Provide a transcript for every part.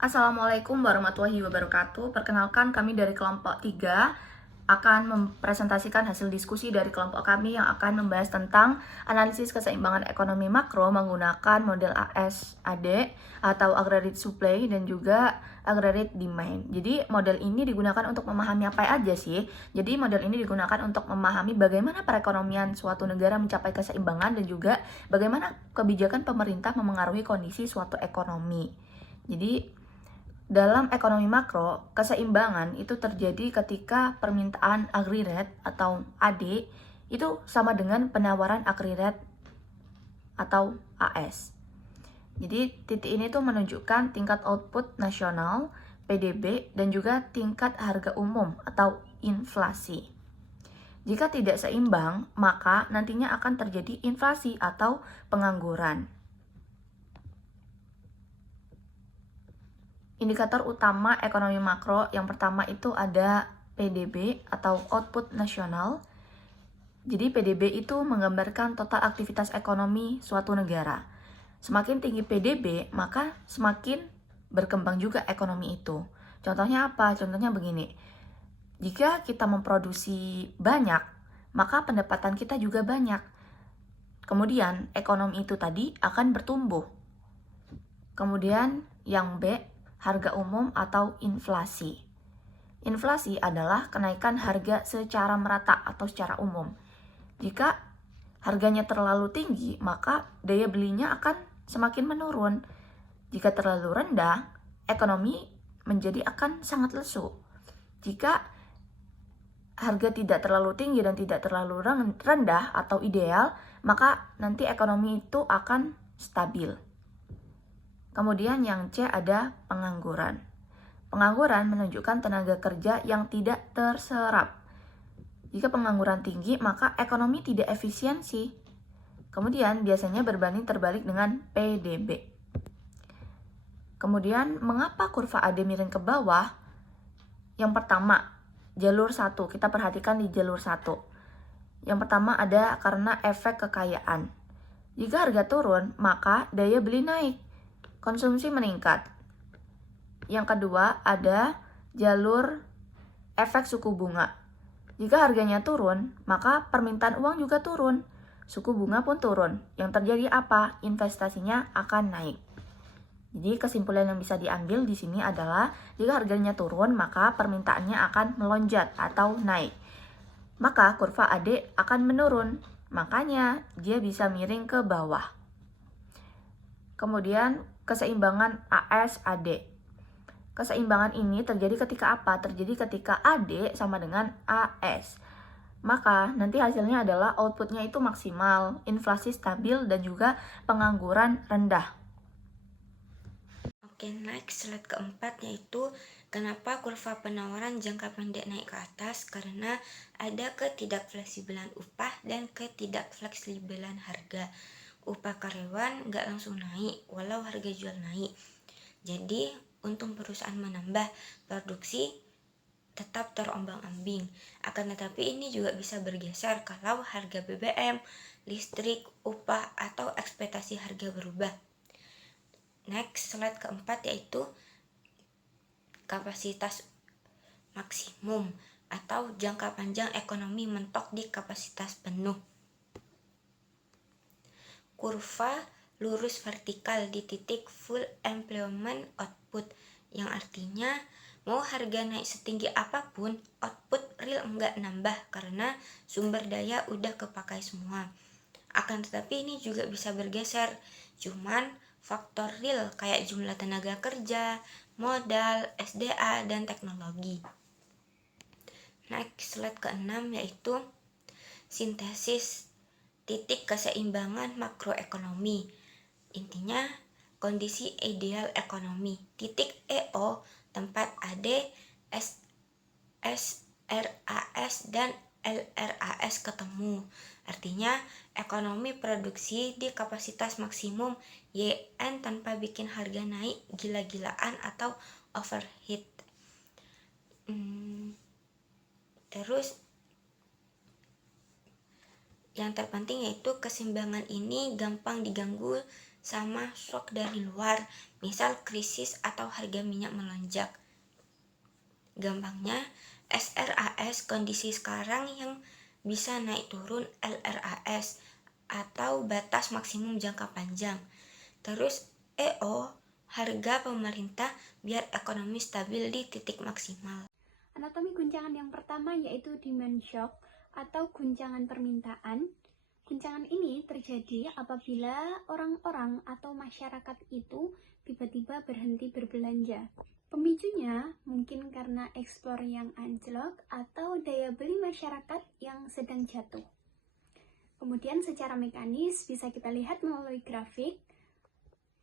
Assalamualaikum warahmatullahi wabarakatuh. Perkenalkan, kami dari kelompok 3 akan mempresentasikan hasil diskusi dari kelompok kami yang akan membahas tentang analisis keseimbangan ekonomi makro menggunakan model ASAD atau aggregate supply dan juga aggregate demand. Jadi model ini digunakan untuk memahami apa aja sih? Jadi model ini digunakan untuk memahami bagaimana perekonomian suatu negara mencapai keseimbangan dan juga bagaimana kebijakan pemerintah memengaruhi kondisi suatu ekonomi. Jadi dalam ekonomi makro, keseimbangan itu terjadi ketika permintaan agregat atau AD itu sama dengan penawaran agregat atau AS. Jadi titik ini tuh menunjukkan tingkat output nasional, PDB, dan juga tingkat harga umum atau inflasi. Jika tidak seimbang, maka nantinya akan terjadi inflasi atau pengangguran. Indikator utama ekonomi makro yang pertama itu ada PDB atau output nasional. Jadi PDB itu menggambarkan total aktivitas ekonomi suatu negara. Semakin tinggi PDB, maka semakin berkembang juga ekonomi itu. Contohnya apa? Contohnya begini. Jika kita memproduksi banyak, maka pendapatan kita juga banyak. Kemudian ekonomi itu tadi akan bertumbuh. Kemudian yang B, harga umum atau inflasi. Inflasi adalah kenaikan harga secara merata atau secara umum. Jika harganya terlalu tinggi, maka daya belinya akan semakin menurun. Jika terlalu rendah, ekonomi menjadi akan sangat lesu. Jika harga tidak terlalu tinggi dan tidak terlalu rendah atau ideal, maka nanti ekonomi itu akan stabil. Kemudian yang C ada pengangguran. Pengangguran menunjukkan tenaga kerja yang tidak terserap. Jika pengangguran tinggi, maka ekonomi tidak efisiensi. Kemudian biasanya berbanding terbalik dengan PDB. Kemudian mengapa kurva AD miring ke bawah? Yang pertama, jalur 1. Kita perhatikan di jalur 1. Yang pertama ada karena efek kekayaan. Jika harga turun, maka daya beli naik. Konsumsi meningkat. Yang kedua ada jalur efek suku bunga. Jika harganya turun, maka permintaan uang juga turun. Suku bunga pun turun. Yang terjadi apa? Investasinya akan naik. Jadi kesimpulan yang bisa diambil di sini adalah jika harganya turun, maka permintaannya akan melonjak atau naik. Maka kurva AD akan menurun. Makanya dia bisa miring ke bawah. Kemudian keseimbangan AS-AD. Keseimbangan ini terjadi ketika apa? Terjadi ketika AD sama dengan AS. Maka nanti hasilnya adalah outputnya itu maksimal, inflasi stabil, dan juga pengangguran rendah. Oke, next slide keempat yaitu kenapa kurva penawaran jangka pendek naik ke atas? Karena ada ketidakfleksibelan upah dan ketidakfleksibelan harga. Upah karyawan nggak langsung naik walau harga jual naik. Jadi untung perusahaan menambah, produksi tetap terombang-ambing. Akan tetapi ini juga bisa bergeser kalau harga BBM, listrik, upah, atau ekspektasi harga berubah. Next slide keempat yaitu kapasitas maksimum atau jangka panjang ekonomi mentok di kapasitas penuh. Kurva lurus vertikal di titik full employment output, yang artinya mau harga naik setinggi apapun, output real enggak nambah karena sumber daya udah kepakai semua. Akan tetapi ini juga bisa bergeser, cuman faktor real kayak jumlah tenaga kerja, modal, SDA, dan teknologi. Next slide ke-6 yaitu sintesis titik keseimbangan makroekonomi. Intinya kondisi ideal ekonomi. Titik EO tempat AD, SRAS dan LRAS ketemu. Artinya ekonomi produksi di kapasitas maksimum YN tanpa bikin harga naik gila-gilaan atau overheat. Terus yang terpenting yaitu keseimbangan ini gampang diganggu sama shock dari luar. misal krisis atau harga minyak melonjak. Gampangnya, SRAS kondisi sekarang yang bisa naik turun LRAS atau batas maksimum jangka panjang. Terus EO, harga pemerintah biar ekonomi stabil di titik maksimal. Anatomi guncangan yang pertama yaitu demand shock atau guncangan permintaan. Guncangan ini terjadi apabila orang-orang atau masyarakat itu tiba-tiba berhenti berbelanja. Pemicunya mungkin karena ekspor yang anjlok atau daya beli masyarakat yang sedang jatuh. Kemudian secara mekanis bisa kita lihat melalui grafik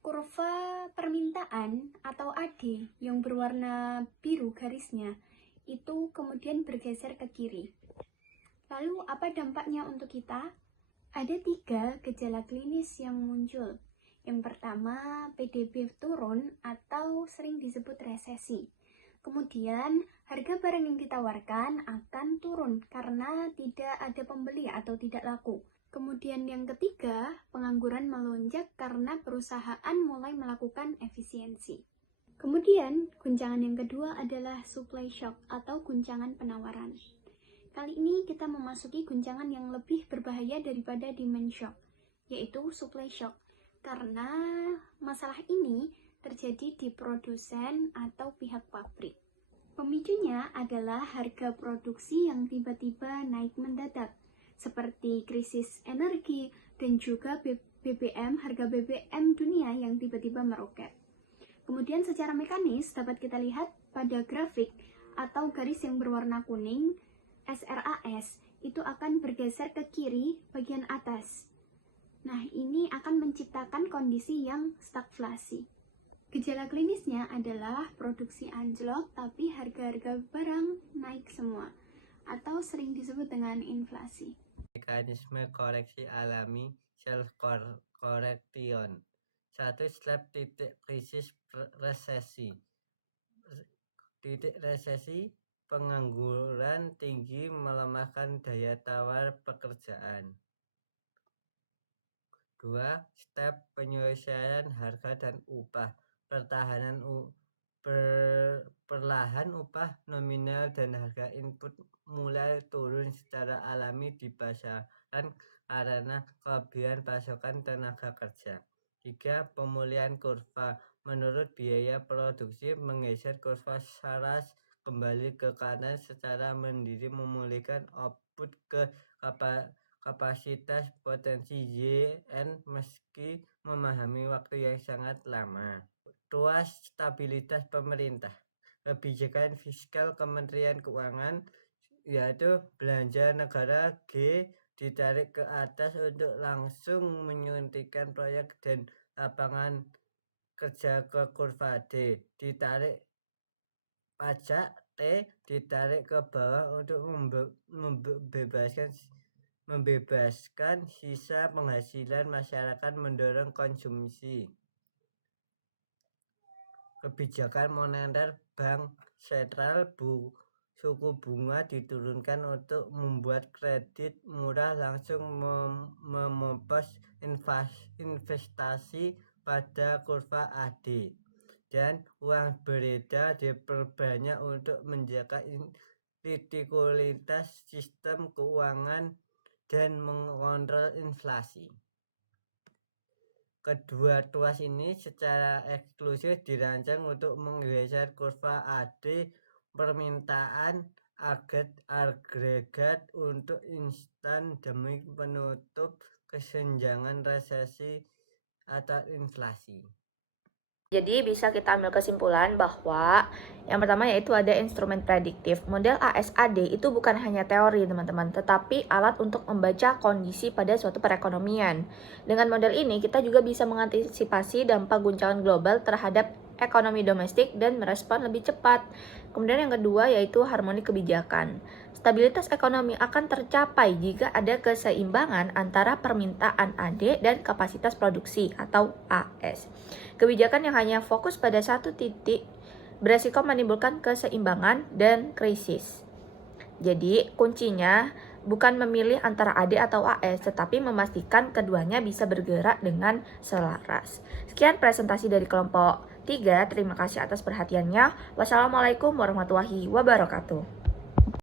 kurva permintaan atau AD yang berwarna biru garisnya itu kemudian bergeser ke kiri. Lalu apa dampaknya untuk kita? Ada 3 gejala klinis yang muncul. Yang pertama, PDB turun atau sering disebut resesi. Kemudian, harga barang yang ditawarkan akan turun karena tidak ada pembeli atau tidak laku. Kemudian yang ketiga, pengangguran melonjak karena perusahaan mulai melakukan efisiensi. Kemudian, guncangan yang kedua adalah supply shock atau guncangan penawaran. Kali ini kita memasuki guncangan yang lebih berbahaya daripada demand shock, yaitu supply shock. Karena masalah ini terjadi di produsen atau pihak pabrik. Pemicunya adalah harga produksi yang tiba-tiba naik mendadak, seperti krisis energi dan juga harga BBM dunia yang tiba-tiba meroket. Kemudian secara mekanis dapat kita lihat pada grafik atau garis yang berwarna kuning, SRAS itu akan bergeser ke kiri bagian atas. Nah, ini akan menciptakan kondisi yang stagflasi. Gejala klinisnya adalah produksi anjlok tapi harga-harga barang naik semua atau sering disebut dengan inflasi. Mekanisme koreksi alami self correction. 1. Slab titik krisis resesi. Titik resesi, pengangguran tinggi melemahkan daya tawar pekerjaan. 2. Step penyelesaian harga dan upah. Perlahan upah nominal dan harga input mulai turun secara alami di pasaran karena kelebihan pasokan tenaga kerja. 3. Pemulihan kurva. Menurut biaya produksi menggeser kurva saras kembali ke kanan secara mandiri, memulihkan output ke kapasitas potensi YN meski memahami waktu yang sangat lama. Tuas stabilitas pemerintah. Kebijakan fiskal Kementerian Keuangan yaitu belanja negara G ditarik ke atas untuk langsung menyuntikkan proyek dan lapangan kerja ke kurva D. Ditarik pajak T ditarik ke bawah untuk membebaskan sisa penghasilan masyarakat, mendorong konsumsi. Kebijakan moneter bank sentral, suku bunga diturunkan untuk membuat kredit murah langsung memopos investasi pada kurva AD, dan uang beredar diperbanyak untuk menjaga likuiditas sistem keuangan dan mengontrol inflasi. Kedua tuas ini secara eksklusif dirancang untuk menggeser kurva AD permintaan agregat untuk instan demi menutup kesenjangan resesi atau inflasi. Jadi bisa kita ambil kesimpulan bahwa yang pertama yaitu ada instrumen prediktif. Model ASAD itu bukan hanya teori teman-teman, tetapi alat untuk membaca kondisi pada suatu perekonomian. Dengan model ini kita juga bisa mengantisipasi dampak guncangan global terhadap ekonomi domestik dan merespon lebih cepat. Kemudian yang kedua yaitu harmoni kebijakan. Stabilitas ekonomi akan tercapai jika ada keseimbangan antara permintaan AD dan kapasitas produksi atau AS. Kebijakan yang hanya fokus pada satu titik beresiko menimbulkan keseimbangan dan krisis. Jadi kuncinya bukan memilih antara AD atau AS, tetapi memastikan keduanya bisa bergerak dengan selaras. Sekian presentasi dari kelompok 3. Terima kasih atas perhatiannya. Wassalamualaikum warahmatullahi wabarakatuh.